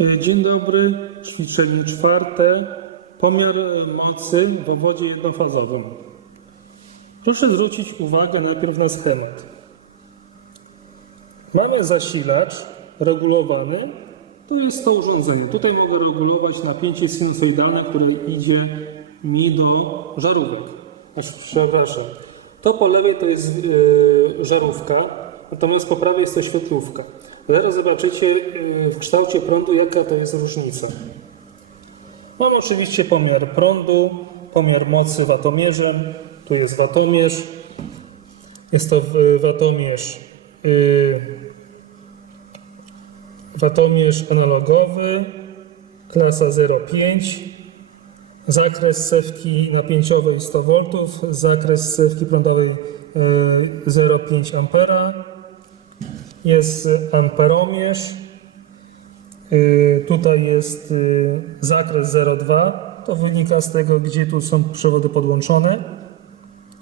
E, Dzień dobry, ćwiczenie czwarte. Pomiar e, mocy w obwodzie jednofazowym. Proszę zwrócić uwagę najpierw na schemat. Mamy zasilacz regulowany. To jest to urządzenie. Tutaj mogę regulować napięcie sinusoidalne, które idzie mi do żarówek. Przepraszam. To po lewej to jest yy, żarówka, natomiast po prawej jest to świetlówka. Zaraz zobaczycie yy, w kształcie prądu, jaka to jest różnica. Mam oczywiście pomiar prądu, pomiar mocy watomierzem. Tu jest watomierz. Jest to y, watomierz, y, watomierz analogowy, klasa 0,5. Zakres sewki napięciowej 100 V, zakres sewki prądowej y, 0,5 A. Jest amperomierz. Y, Tutaj jest y, zakres 0,2. To wynika z tego, gdzie tu są przewody podłączone.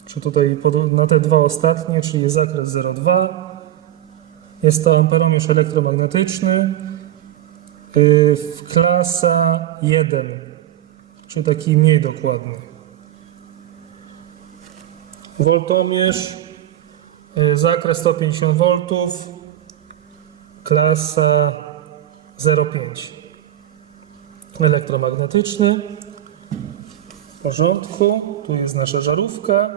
Czy tutaj na te dwa ostatnie, czyli jest zakres 0,2. Jest to amperomierz elektromagnetyczny. y, W klasa 1, czyli taki mniej dokładny. Woltomierz, zakres 150 V, klasa 0,5. Elektromagnetyczny. W porządku. Tu jest nasza żarówka.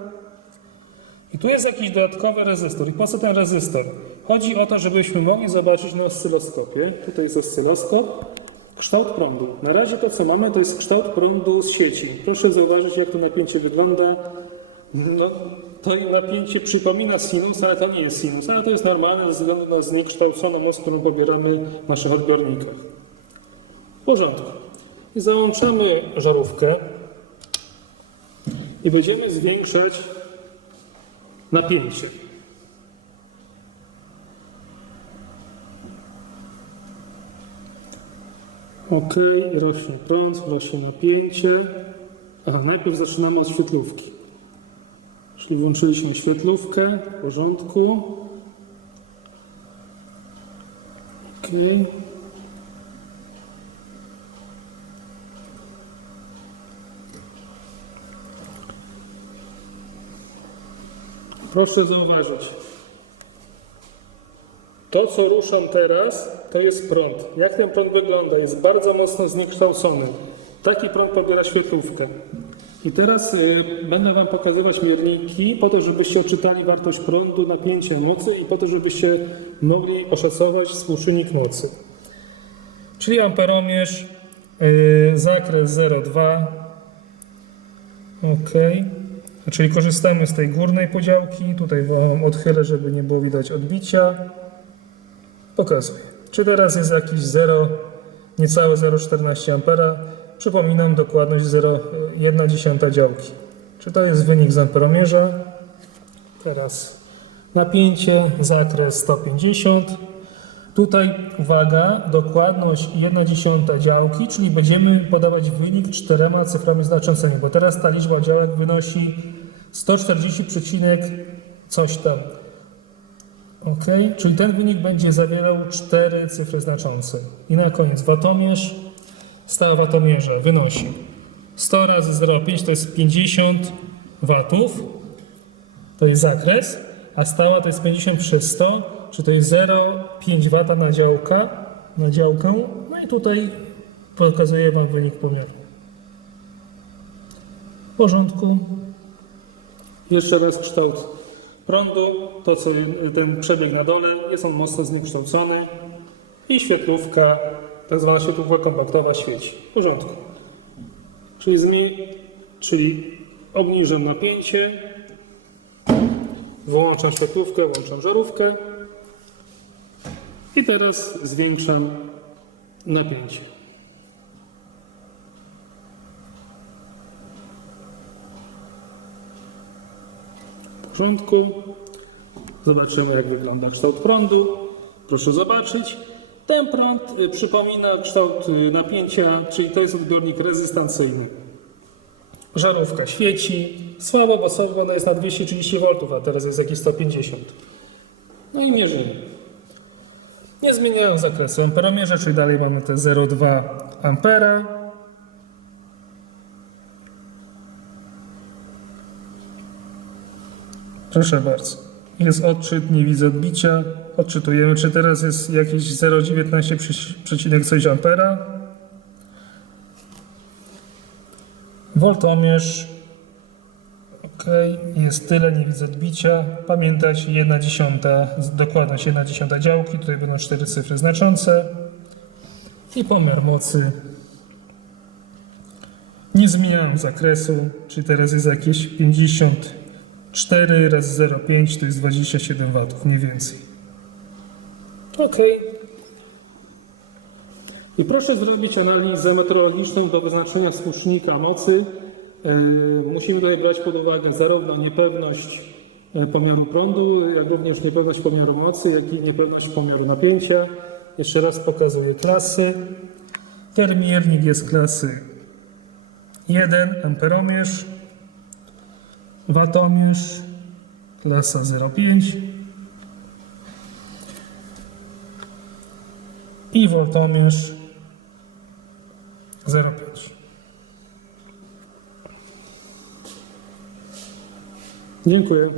I tu jest jakiś dodatkowy rezystor. I po co ten rezystor? Chodzi o to, żebyśmy mogli zobaczyć na oscyloskopie. Tutaj jest oscyloskop. Kształt prądu. Na razie to, co mamy, to jest kształt prądu z sieci. Proszę zauważyć, jak to napięcie wygląda. No, to napięcie przypomina sinus, ale to nie jest sinus, ale to jest normalne ze względu na zniekształconą moc, którą pobieramy w naszych odbiornikach. W porządku. I załączamy żarówkę i będziemy zwiększać napięcie. Ok, rośnie prąd, rośnie napięcie. Aha, najpierw zaczynamy od świetlówki. Czyli włączyliśmy świetlówkę, w porządku. Ok. Proszę zauważyć, to co ruszam teraz, to jest prąd. Jak ten prąd wygląda? Jest bardzo mocno zniekształcony. Taki prąd pobiera świetlówkę. I teraz y, będę Wam pokazywać mierniki po to, żebyście odczytali wartość prądu, napięcia mocy i po to, żebyście mogli oszacować współczynnik mocy. Czyli amperomierz, y, zakres 0,2. Ok. Czyli korzystamy z tej górnej podziałki. Tutaj odchylę, żeby nie było widać odbicia. Pokazuję. Czy teraz jest jakiś 0, niecałe 0,14 ampera? Przypominam dokładność 0,1 działki. Czy to jest wynik z amperomierza? Teraz napięcie, zakres 150. Tutaj uwaga, dokładność 1,1 działki, czyli będziemy podawać wynik czterema cyframi znaczącymi, bo teraz ta liczba działek wynosi 140, przecinek coś tam. Ok, czyli ten wynik będzie zawierał cztery cyfry znaczące. I na koniec watomierz, stała watomierza wynosi 100 razy 0,5 to jest 50 watów, to jest zakres, a stała to jest 50 przez 100, czy to jest 0,5 wata na działka, na działkę. No i tutaj pokazuję Wam wynik pomiaru. W porządku. Jeszcze raz kształt prądu, to co ten przebieg na dole, jest on mocno zniekształcony i świetlówka, tak zwana świetlówka kompaktowa świeci. W porządku. Czyli, czyli obniżam napięcie, wyłączam świetlówkę, włączam żarówkę i teraz zwiększam napięcie. W porządku. Zobaczymy, jak wygląda kształt prądu. Proszę zobaczyć. Ten prąd y, przypomina kształt y, napięcia, czyli to jest odbiornik rezystancyjny. Żarówka świeci. Słabo, bo słabo ona jest na 230 V, a teraz jest jakieś 150. No i mierzymy. Nie zmieniają zakresu amperomierza, czyli dalej mamy te 0,2 ampera. Proszę bardzo. Jest odczyt, nie widzę odbicia. Odczytujemy, czy teraz jest jakieś 0,19 przecinek coś ampera. Woltomierz. Ok, jest tyle, nie widzę odbicia. Pamiętać 1 dziesiąta, dokładność 1 dziesiąta działki. Tutaj będą cztery cyfry znaczące. I pomiar mocy. Nie zmieniałem zakresu, czyli teraz jest jakieś 54 razy 0,5 to jest 27 W, mniej więcej. Ok. I proszę zrobić analizę meteorologiczną do wyznaczenia współczynnika mocy. Yy, Musimy tutaj brać pod uwagę zarówno niepewność e, pomiaru prądu, jak również niepewność pomiaru mocy, jak i niepewność pomiaru napięcia. Jeszcze raz pokazuję klasy. Termiernik jest klasy 1, amperomierz, watomierz, klasa 0,5 i woltomierz 0,5. Dziękuję.